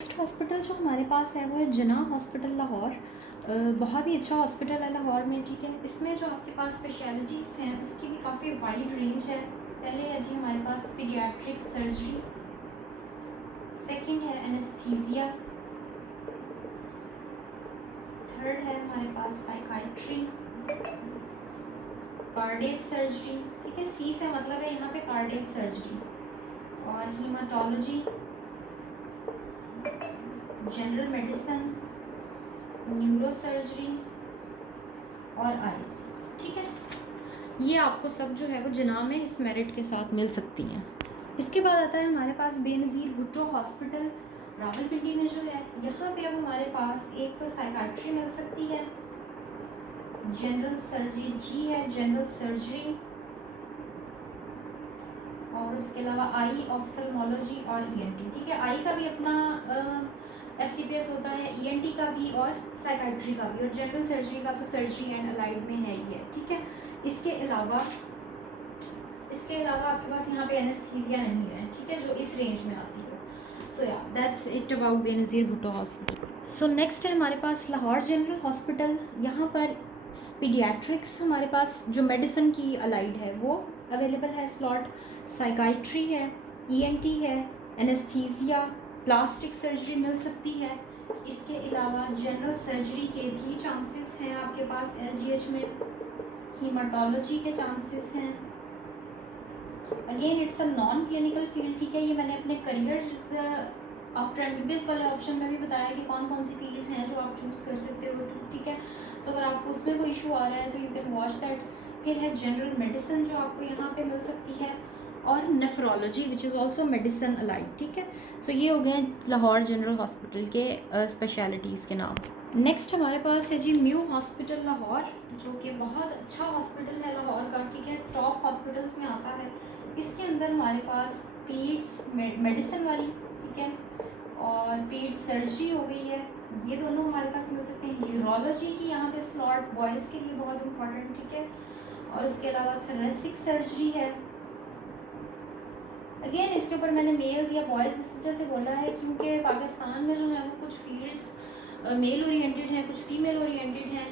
Next hospital जो हमारे पास है वो है जिन्ना हॉस्पिटल लाहौर। बहुत ही अच्छा हॉस्पिटल है लाहौर में। ठीक है, इसमें जो आपके पास स्पेशलिटीज़ हैं उसकी भी काफ़ी वाइड रेंज है। पहले है जी हमारे पास पीडियाट्रिक सर्जरी, सेकंड है एनेस्थीसिया, थर्ड है हमारे पास साइकाइट्री, कार्डियक सर्जरी। ठीक है, सी से मतलब है यहाँ पे कार्डियक सर्जरी, और हीमाटोलॉजी, जनरल मेडिसिन, न्यूरो सर्जरी और आई। ठीक है, ये आपको सब जो है वो जिन्ना में इस मेरिट के साथ मिल सकती हैं। इसके बाद आता है हमारे पास बेनज़ीर भुट्टो हॉस्पिटल रावलपिंडी में जो है। यहाँ पे अब हमारे पास एक तो साइकाट्री मिल सकती है, जनरल सर्जरी जी है, जनरल सर्जरी, और उसके अलावा आई, ऑफ्थल्मोलॉजी और ईएनटी। ठीक है, आई का भी अपना एफसीपीएस होता है, ईएनटी का भी और साइकाट्री का भी, और जनरल सर्जरी का तो सर्जरी एंड अलाइड में है ही है। ठीक है, इसके अलावा आपके पास यहाँ पे एनेस्थीसिया नहीं है। ठीक है, जो इस रेंज में आती है। सो या that's it about Benazir Bhutto hospital. So next है हमारे पास लाहौर जनरल हॉस्पिटल। यहाँ पर पीडियाट्रिक्स हमारे पास जो मेडिसिन की अलाइड है वो अवेलेबल है स्लॉट, साइकाइट्री है, ईएनटी है, एनेस्थीसिया, प्लास्टिक सर्जरी मिल सकती है। इसके अलावा जनरल सर्जरी के भी चांसेस हैं आपके पास एलजीएच में, हीमाटोलॉजी के चांसेस हैं। Again it's a non clinical field. ठीक है, ये मैंने अपने करियर आफ्टर एमबीबीएस वाले ऑप्शन में भी बताया कि कौन कौन सी फील्ड्स हैं जो आप चूज़ कर सकते हो। ठीक है, सो अगर आपको उसमें कोई इशू आ रहा है तो यू कैन वॉच दैट। फिर है जनरल मेडिसिन जो आपको यहाँ पे मिल सकती है, और nephrology which is also medicine allied. ठीक है, सो ये हो गए लाहौर जनरल हॉस्पिटल के स्पेशलिटीज़ के नाम। नेक्स्ट हमारे पास है जी म्यू हॉस्पिटल लाहौर, जो कि बहुत अच्छा हॉस्पिटल है लाहौर का। ठीक है, टॉप हॉस्पिटल्स में आता है। इसके अंदर हमारे पास पीड्स मेडिसिन वाली, ठीक है, और पेड सर्जरी हो गई है, ये दोनों हमारे पास मिल सकते हैं। यूरोलॉजी की यहाँ पे स्लॉट बॉयज़ के लिए बहुत इंपॉर्टेंट। ठीक है, और उसके अलावा थोरेसिक सर्जरी है। अगेन इसके ऊपर मैंने मेल्स या बॉयज़ इस वजह से बोला है क्योंकि पाकिस्तान में जो है वो कुछ फील्ड्स मेल ओरिएंटेड हैं, कुछ फीमेल ओरिएंटेड हैं।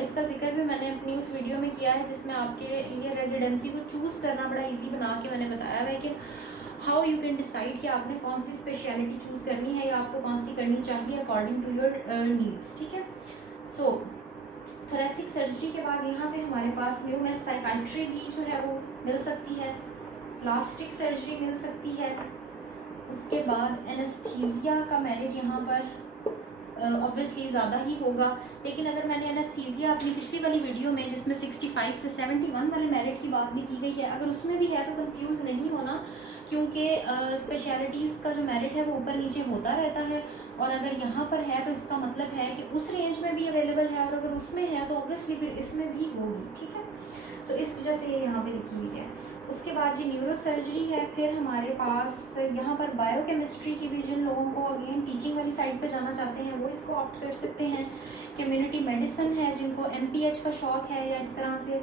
इसका जिक्र भी मैंने अपनी उस वीडियो में किया है जिसमें आपके लिए रेजिडेंसी को चूज़ करना बड़ा इजी बना के मैंने बताया है कि हाउ यू कैन डिसाइड कि आपने कौन सी स्पेशलिटी चूज़ करनी है या आपको कौन सी करनी चाहिए अकॉर्डिंग टू योर नीड्स। ठीक है, सो थोरेसिक सर्जरी के बाद यहाँ पे हमारे पास म्यू में साइकाइट्री भी जो है वो मिल सकती है, प्लास्टिक सर्जरी मिल सकती है। उसके बाद एनेस्थीसिया का मेरिट यहाँ पर ऑब्वियसली ज़्यादा ही होगा, लेकिन अगर मैंने एनेस्थीसिया अपनी पिछली वाली वीडियो में जिसमें 65 से 71 वाले मेरिट की बात भी की गई है, अगर उसमें भी है तो कंफ्यूज नहीं होना, क्योंकि स्पेशलिटीज़ का जो मेरिट है वो ऊपर नीचे होता रहता है। और अगर यहाँ पर है तो इसका मतलब है कि उस रेंज में भी अवेलेबल है, और अगर उसमें है तो ऑब्वियसली फिर इसमें भी होगी। ठीक है, सो इस वजह से ये यहाँ पे लिखी हुई है। उसके बाद जी न्यूरो सर्जरी है। फिर हमारे पास यहाँ पर बायोकेमिस्ट्री की भी, जिन लोगों को अगेन टीचिंग वाली साइड पे जाना चाहते हैं वो इसको ऑप्ट कर सकते हैं। कम्युनिटी मेडिसिन है, जिनको एमपीएच का शौक़ है या इस तरह से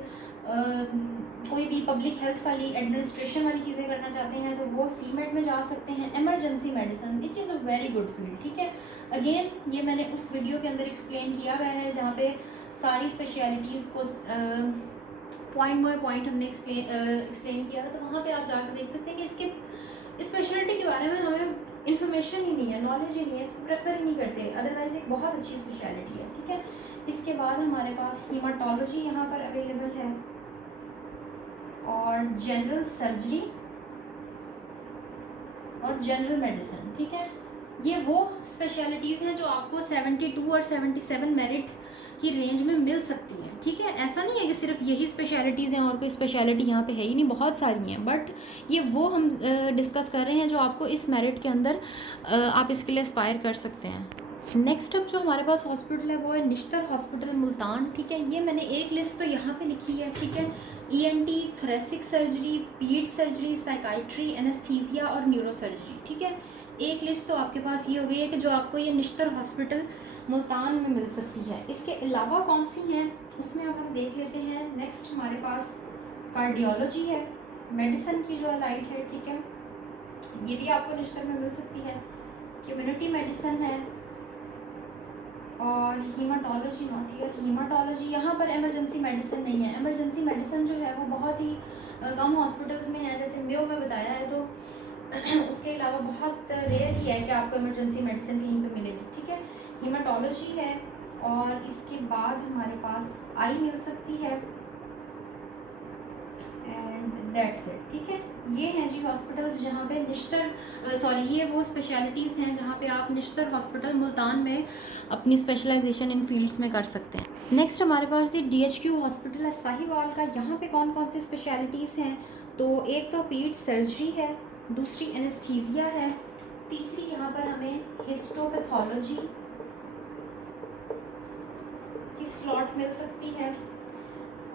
कोई भी पब्लिक हेल्थ वाली एडमिनिस्ट्रेशन वाली चीज़ें करना चाहते हैं तो वो सीमेट में जा सकते हैं। Emergency medicine which is a very good field. ठीक है, अगेन ये मैंने उस वीडियो के अंदर एक्सप्लेन किया हुआ है जहाँ पे सारी स्पेशलिटीज़ को पॉइंट बाय पॉइंट हमने एक्सप्लेन किया था, तो वहाँ पे आप जाकर देख सकते हैं कि इसके स्पेशलिटी के बारे में हमें इन्फॉर्मेशन ही नहीं है, नॉलेज ही नहीं है, इसको प्रेफर ही नहीं करते। अदरवाइज एक बहुत अच्छी स्पेशलिटी है। ठीक है, इसके बाद हमारे पास हीमाटोलॉजी यहाँ पर अवेलेबल है, और जनरल सर्जरी और जनरल मेडिसिन। ठीक है, ये वो स्पेशलिटीज़ हैं जो आपको 72 और 77 मेरिट की रेंज में मिल सकती हैं। ठीक है, ऐसा नहीं है कि सिर्फ यही स्पेशलिटीज़ हैं और कोई स्पेशलिटी यहाँ पे है ही नहीं, बहुत सारी हैं, बट ये वो हम डिस्कस कर रहे हैं जो आपको इस मेरिट के अंदर आप इसके लिए एस्पायर कर सकते हैं। नेक्स्ट अप जो हमारे पास हॉस्पिटल है वो है निश्तर हॉस्पिटल मुल्तान। ठीक है, ये मैंने एक लिस्ट तो यहाँ पे लिखी है। ठीक है, ईएनटी, थोरेसिक सर्जरी, पीड सर्जरी, साइकाइट्री, एनेस्थीसिया और न्यूरो सर्जरी। ठीक है, एक लिस्ट तो आपके पास ये हो गई है कि जो आपको ये निश्तर हॉस्पिटल मुल्तान में मिल सकती है। इसके अलावा कौन सी हैं उसमें अब हम देख लेते हैं। नेक्स्ट हमारे पास कार्डियोलॉजी है, मेडिसिन की जो अलाइड है। ठीक है, ये भी आपको निश्तर में मिल सकती है। कम्युनिटी मेडिसिन है, और हीमाटोलॉजी नॉट हियर। हीमाटोलॉजी यहाँ पर इमरजेंसी मेडिसिन नहीं है। इमरजेंसी मेडिसिन जो है वो बहुत ही कम हॉस्पिटल्स में है, जैसे मेयो में बताया है, तो उसके अलावा बहुत रेयर ही है कि आपको इमरजेंसी मेडिसिन कहीं पे मिलेगी, ठीक है। हीमाटोलॉजी है, और इसके बाद हमारे पास आई मिल सकती है, एंड दैट्स इट, ठीक है। ये हैं जी हॉस्पिटल्स जहाँ पे ये वो स्पेशलिटीज़ हैं जहाँ पे आप निश्तर हॉस्पिटल मुल्तान में अपनी स्पेशलाइजेशन इन फील्ड्स में कर सकते हैं। नेक्स्ट हमारे पास दी DHQ हॉस्पिटल है साहिवाल का। यहाँ पे कौन कौन सी स्पेशलिटीज़ हैं, तो एक तो पीट सर्जरी है, दूसरी एनेस्थीसिया है, तीसरी यहाँ पर हमें हिस्टोपैथोलॉजी की स्लॉट मिल सकती है,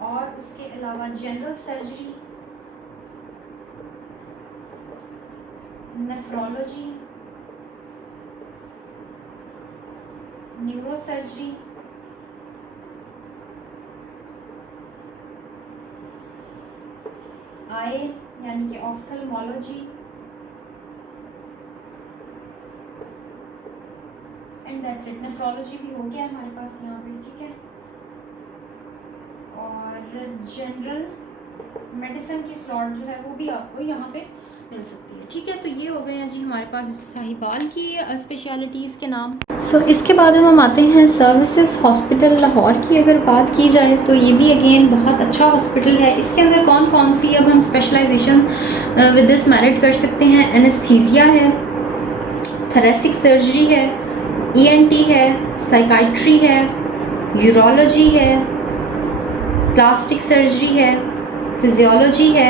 और उसके अलावा जनरल सर्जरी, नेफ्रोलॉजी, न्यूरोसर्जरी, आई यानी कि ophthalmology, and that's it. Nephrology भी हो गया हमारे पास यहाँ पे, ठीक है। और जनरल मेडिसिन की स्लॉट जो है वो भी आपको यहाँ पे मिल सकती है, ठीक है। तो ये हो गए हैं जी हमारे पास साहिवाल की स्पेशलिटीज़ के नाम। इसके बाद हम आते हैं सर्विसेज हॉस्पिटल लाहौर की। अगर बात की जाए तो ये भी अगेन बहुत अच्छा हॉस्पिटल है। इसके अंदर कौन कौन सी अब हम स्पेशलाइजेशन विद दिस मेरिट कर सकते हैं। एनेस्थीसिया है, थोरेसिक सर्जरी है, ENT है, साइकाइट्री है, यूरोलॉजी है, प्लास्टिक सर्जरी है, फिजियोलॉजी है,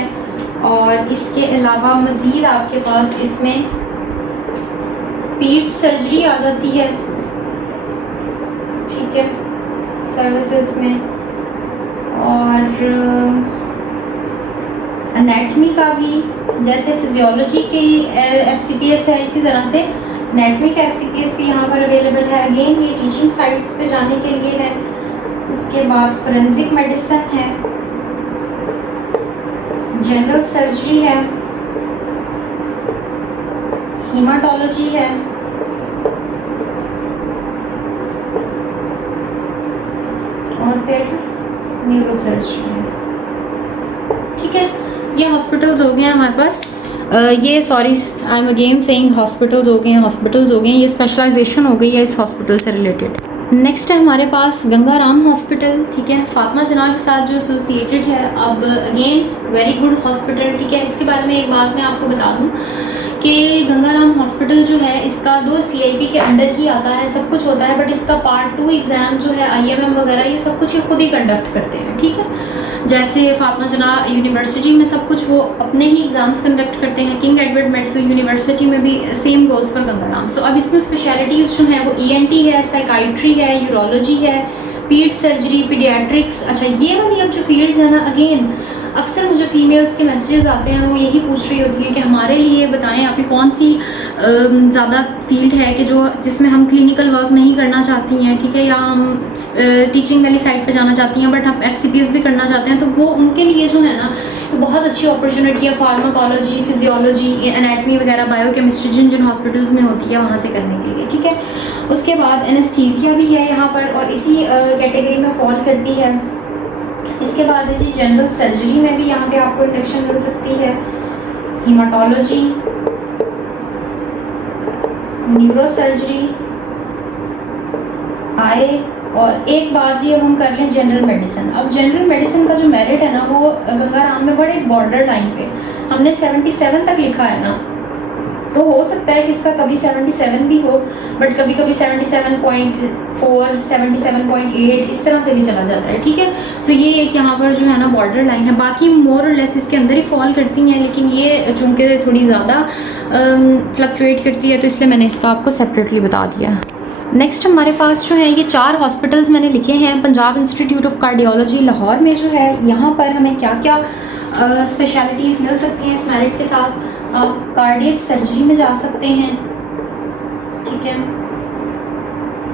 और इसके अलावा मज़ीद आपके पास इसमें पीट सर्जरी आ जाती है, ठीक है, सर्विसेज में, और एनाटमी का भी, जैसे फिजियोलॉजी की FCPS है, इसी तरह से एनाटमी का FCPS भी यहाँ पर अवेलेबल है। अगेन ये टीचिंग साइट्स पे जाने के लिए है। उसके बाद फोरेंसिक मेडिसिन है, जनरल सर्जरी है, हीमाटोलॉजी है, और फिर न्यूरोसर्जरी है, ठीक है। ये हॉस्पिटल्स हो गए हैं हमारे पास। ये sorry I am again saying hospitals हो गए हैं, ये स्पेशलाइजेशन हो गई है इस हॉस्पिटल से रिलेटेड। नेक्स्ट है हमारे पास गंगाराम हॉस्पिटल, ठीक है, फातिमा जना के साथ जो एसोसिएटेड है। अब अगेन वेरी गुड हॉस्पिटल, ठीक है। इसके बारे में एक बात मैं आपको बता दूं कि गंगाराम हॉस्पिटल जो है इसका 2 CIP के अंडर ही आता है, सब कुछ होता है, बट इसका पार्ट 2 एग्ज़ाम जो है IMM वगैरह ये सब कुछ ये खुद ही कंडक्ट करते हैं, ठीक है। जैसे फातिमा जना यूनिवर्सिटी में सब कुछ वो अपने ही एग्ज़ाम्स कंडक्ट करते हैं, किंग एडवर्ड मेडिकल यूनिवर्सिटी में भी सेम गोज़ फॉर गंगाराम। सो अब इसमें स्पेशलिटीज़ जो हैं वो ENT है, साइकाइट्री है, यूरोलॉजी है, पीट सर्जरी, पीडियाट्रिक्स। अच्छा, ये वाली अब जो फील्ड्स है ना, अगेन अक्सर मुझे फ़ीमेल्स के मैसेजेस आते हैं, वो यही पूछ रही होती हैं कि हमारे लिए बताएं आप कौन सी ज़्यादा फील्ड है कि जिसमें हम क्लिनिकल वर्क नहीं करना चाहती हैं, ठीक है, या हम टीचिंग वाली साइड पे जाना चाहती हैं बट हम FCPS भी करना चाहते हैं, तो वो उनके लिए जो है ना बहुत अच्छी अपॉर्चुनिटी है फार्माकोलॉजी, फिजियोलॉजी, एनाटमी वगैरह, बायोकेमिस्ट्री जिन जिन हॉस्पिटल्स में होती है वहाँ से करने के लिए, ठीक है। उसके बाद एनेस्थीसिया भी है यहाँ पर और इसी कैटेगरी में फॉल करती है। इसके बाद है जी जनरल सर्जरी में भी यहाँ पे आपको इंडक्शन मिल सकती है, हीमाटोलॉजी, न्यूरोसर्जरी, आई, और एक बात जी अब हम कर लें जनरल मेडिसिन। अब जनरल मेडिसिन का जो मेरिट है ना वो गंगाराम में बड़े बॉर्डर लाइन पे हमने 77 तक लिखा है ना, तो हो सकता है कि इसका कभी 77 भी हो बट कभी कभी 77.4, 77.8 इस तरह से भी चला जाता है, ठीक है। सो ये एक यहाँ पर जो है ना बॉर्डर लाइन है, बाकी मोर और लेस इसके अंदर ही फॉल करती हैं, लेकिन ये चूँकि थोड़ी ज़्यादा फ्लक्चुएट करती है तो इसलिए मैंने इसका आपको सेपरेटली बता दिया। नेक्स्ट हमारे पास जो है ये 4 हॉस्पिटल्स मैंने लिखे हैं। Punjab institute of cardiology Lahore में जो है यहाँ पर हमें क्या क्या स्पेशलिटीज़ मिल सकती हैं इस मेरिट के साथ। आप कार्डियक सर्जरी में जा सकते हैं, ठीक है,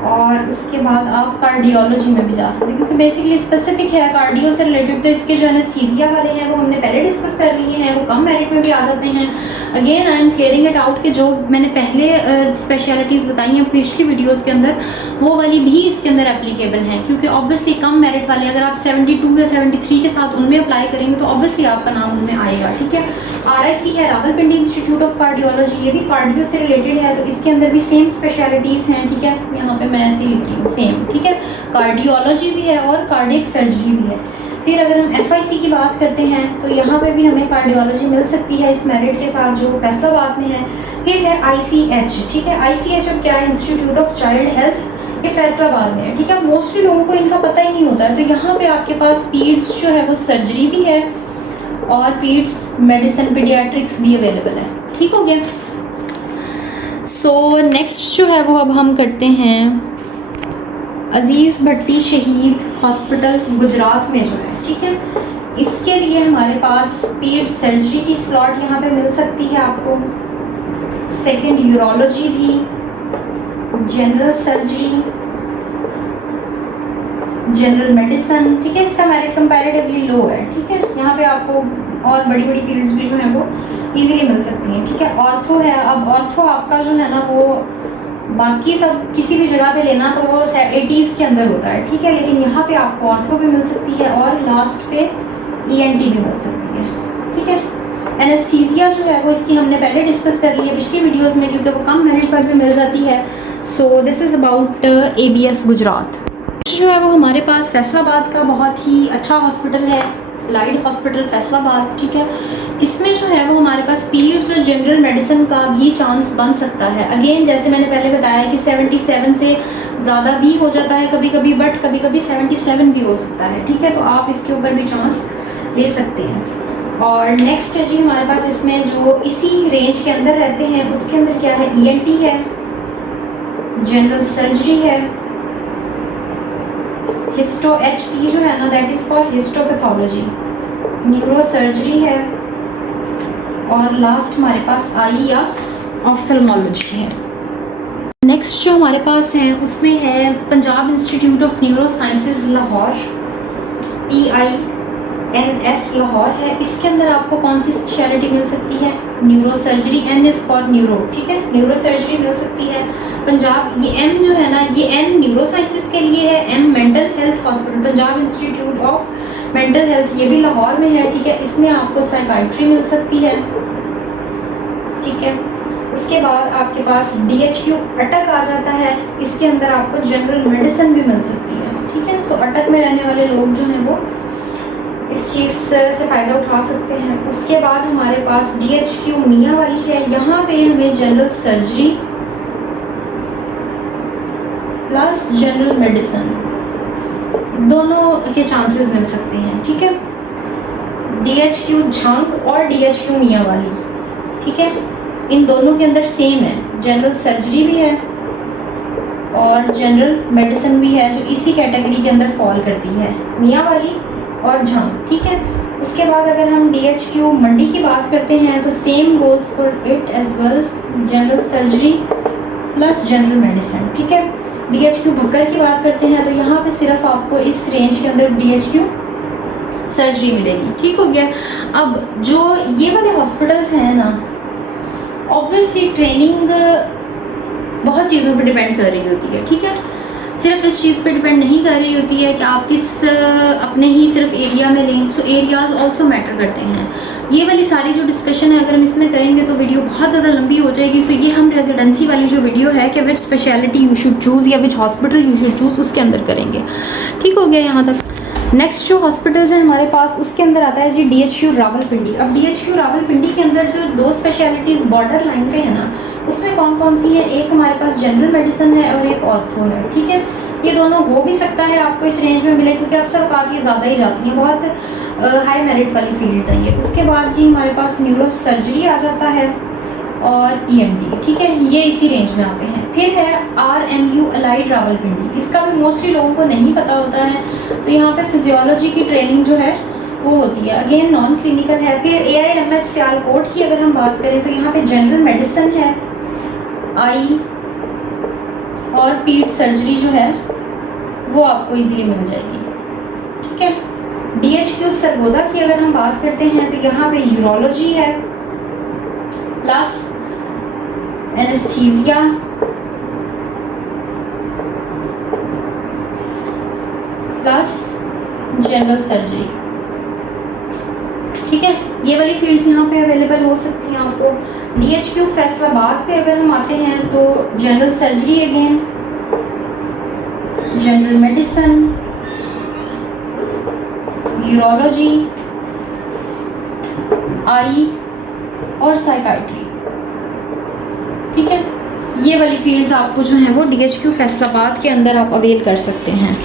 और उसके बाद आप कार्डियोलॉजी में भी जा सकते हैं क्योंकि बेसिकली स्पेसिफिक है कार्डियो से रिलेटेड, तो इसके जो एनेस्थीसिया वाले हैं वो हमने पहले डिस्कस कर लिए हैं, वो कम मेरिट में भी आ जाते हैं। Again I am clearing it out कि जो मैंने पहले स्पेशलिटीज़ बताई हैं पिछली वीडियोस के अंदर, वो वाली भी इसके अंदर एप्लीकेबल हैं, क्योंकि ऑब्वियसली कम मेरिट वाले अगर आप 72 या 73 के साथ उनमें अप्लाई करेंगे तो ऑब्वियसली आपका नाम उनमें आएगा। ठीक है, RIC है रावलपिंडी इंस्टीट्यूट ऑफ कार्डियोलॉजी, ये भी कार्डियो से रिलेटेड है, तो इसके अंदर भी सेम स्पेशलिटीज़ हैं। ठीक है, यहाँ पे मैं ऐसे लिख रही हूँ सेम। ठीक है, कार्डियोलॉजी भी है और कार्डियक सर्जरी भी है। फिर अगर हम FIC की बात करते हैं तो यहाँ पे भी हमें कार्डियोलॉजी मिल सकती है इस मेरिट के साथ, जो फैसलाबाद में है। फिर है ICH। ठीक है, ICH अब क्या है, इंस्टीट्यूट ऑफ चाइल्ड हेल्थ, ये फैसलाबाद में है। ठीक है, मोस्टली लोगों को इनका पता ही नहीं होता है। तो यहाँ पे आपके पास पीड्स जो है वो सर्जरी भी है और पीड्स मेडिसिन पीडियाट्रिक्स भी अवेलेबल है। ठीक हो गया। सो नेक्स्ट जो है वो अब हम करते हैं अजीज़ भट्टी शहीद हॉस्पिटल गुजरात में जो है। ठीक है, इसके लिए हमारे पास पीड सर्जरी की स्लॉट यहाँ पे मिल सकती है आपको, सेकंड यूरोलॉजी भी, जनरल सर्जरी, जनरल मेडिसिन। ठीक है, इसका मेरिट कंपैरेटिवली लो है। ठीक है, यहाँ पे आपको और बड़ी बड़ी फील्ड्स भी जो है वो इजीली मिल सकती हैं। ठीक है, ऑर्थो है। अब ऑर्थो आपका जो है ना वो बाकी सब किसी भी जगह पे लेना तो वो 80s के अंदर होता है। ठीक है, लेकिन यहाँ पे आपको ऑर्थो भी मिल सकती है और लास्ट पे ENT भी मिल सकती है। ठीक है, एनेस्थीसिया जो है वो इसकी हमने पहले डिस्कस कर ली है पिछली वीडियोस में, क्योंकि वो कम मेरिट पर भी मिल जाती है। So this is about ABS Gujarat. जो है वो हमारे पास फैसलाबाद का बहुत ही अच्छा हॉस्पिटल है, लाइड हॉस्पिटल फैसलाबाद। ठीक है, इसमें जो है वो हमारे पास पीड्स और जनरल मेडिसिन का भी चांस बन सकता है। अगेन जैसे मैंने पहले बताया कि 77 से ज़्यादा भी हो जाता है कभी कभी, बट कभी कभी 77 भी हो सकता है। ठीक है, तो आप इसके ऊपर भी चांस ले सकते हैं। और नेक्स्ट है जी हमारे पास इसमें जो इसी रेंज के अंदर रहते हैं, उसके अंदर क्या है, ENT है, जनरल सर्जरी है, हिस्टो HP जो है ना that is for histopathology, neuro surgery है और लास्ट हमारे पास आई या ऑफ्थल्मोलॉजी है। नेक्स्ट जो हमारे पास है उसमें है Punjab institute of neuro sciences Lahore, PINS Lahore है। इसके अंदर आपको कौन सी स्पेशलिटी मिल सकती है, neuro surgery, N is for neuro. ठीक है, न्यूरो सर्जरी मिल सकती है पंजाब। ये M जो है ना, ये N न्यूरो साइंसेज के लिए है, M mental health hospital, Punjab institute of mental health, ये भी लाहौर में है। ठीक है, इसमें आपको साइकाइट्री मिल सकती है। ठीक है, उसके बाद आपके पास DHQ अटक आ जाता है, इसके अंदर आपको जनरल मेडिसिन भी मिल सकती है। ठीक है, सो अटक में रहने वाले लोग जो हैं वो इस चीज़ से फ़ायदा उठा सकते हैं। उसके बाद हमारे पास DHQ मियाँ वाली है, यहाँ पे हमें general surgery plus general medicine दोनों के चांसेस मिल सकते हैं। ठीक है, DHQ झंग और DHQ मियाँ वाली। ठीक है, इन दोनों के अंदर सेम है, जनरल सर्जरी भी है और जनरल मेडिसिन भी है, जो इसी कैटेगरी के अंदर फॉल करती है, मियाँ वाली और झंग। ठीक है, उसके बाद अगर हम DHQ मंडी की बात करते हैं तो same goes for it as well, general surgery plus general medicine. ठीक है, DHQ बकर की बात करते हैं तो यहाँ पे सिर्फ आपको इस रेंज के अंदर DHQ सर्जरी मिलेगी। ठीक हो गया। अब जो ये वाले हॉस्पिटल्स हैं ना, ऑब्वियसली ट्रेनिंग बहुत चीज़ों पे डिपेंड कर रही होती है। ठीक है, सिर्फ इस चीज़ पे डिपेंड नहीं कर रही होती है कि आप किस अपने ही सिर्फ एरिया में लें। सो एरियाज़ ऑल्सो मैटर करते हैं। ये वाली सारी जो डिस्कशन है अगर हम इसमें करेंगे तो वीडियो बहुत ज़्यादा लंबी हो जाएगी। सो ये हम रेजिडेंसी वाली जो वीडियो है कि विच स्पेशलिटी यू शुड चूज़ या विच हॉस्पिटल यू शुड चूज़, उसके अंदर करेंगे। ठीक हो गया यहाँ तक। नेक्स्ट जो हॉस्पिटल्स हैं हमारे पास उसके अंदर आता है जी DHQ रावलपिंडी। अब DHQ रावलपिंडी के अंदर जो दो स्पेशलिटीज़ बॉर्डर लाइन पे है ना, उसमें कौन कौन सी है, एक हमारे पास जनरल मेडिसिन है और एक ऑर्थो है। ठीक है, ये दोनों हो भी सकता है आपको इस रेंज में मिले, क्योंकि अक्सर औकात ये ज़्यादा ही जाती हैं, बहुत हाई मेरिट वाली फील्ड्स हैं ये। उसके बाद जी हमारे पास न्यूरो सर्जरी आ जाता है और ENT। ठीक है, ये इसी रेंज में आते हैं। फिर है RMU अलाइड रावलपिंडी, इसका भी मोस्टली लोगों को नहीं पता होता है। सो यहाँ पे फिजियोलॉजी की ट्रेनिंग जो है वो होती है, अगेन नॉन क्लिनिकल है। फिर AIMH सियालकोट की अगर हम बात करें तो यहाँ पे जनरल मेडिसिन है, आई और पीट सर्जरी जो है वो आपको इजीली मिल जाएगी। ठीक है, DHQ सरगोदा की अगर हम बात करते हैं तो यहाँ पे यूरोलॉजी है, plus anaesthesia, plus general surgery. ठीक है, ये वाली फील्ड्स यहाँ पे अवेलेबल हो सकती हैं आपको। DHQ फैसलाबाद पे अगर हम आते हैं तो general surgery again, general medicine, urology, eye और साइकाइट्री। ठीक है, ये वाली फील्ड्स आपको जो हैं वो DHQ फैसलाबाद के अंदर आप अवेल कर सकते हैं।